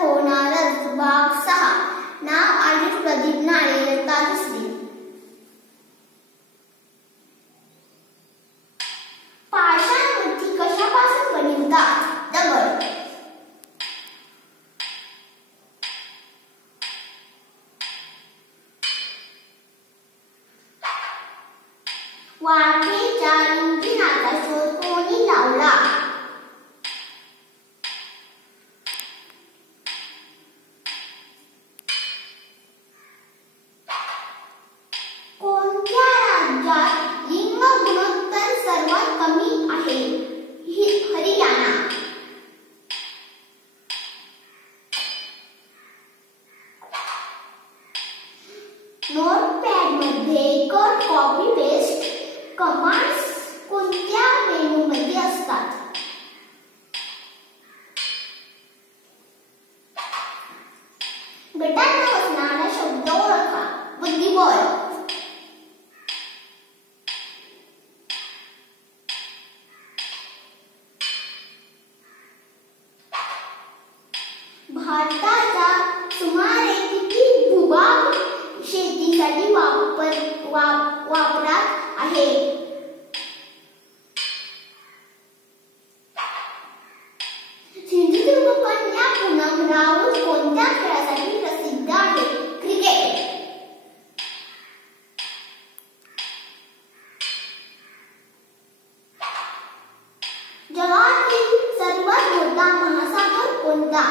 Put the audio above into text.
होणारच. भाग 6. नाव आयुष प्रदीप नाळे, इयत्ता 3री. पाषाण मूर्ती कशापासून बनवतात? दगड. वाफेच्या इंजिनाचा शोध कोणी लावला? कोणत्या राज्यात लिंग गुणोत्तर सर्वात कमी आहे? हरियाणा. नोटपॅडमध्ये कट कॉपी पेस्ट कमांड्स कोणत्या मेनूमध्ये असतात? गटांना असणारा शब्द ओळखा. बुद्धिबळ. भारताचा सुमारे किती भूभाग शेतीसाठी वापरात आहे? सिंधुदुर्ग कन्या पूनम राऊत कोणत्या खेळासाठी प्रसिद्ध आहे? क्रिकेट. जगातील सर्वात मोठा महासागर कोणता?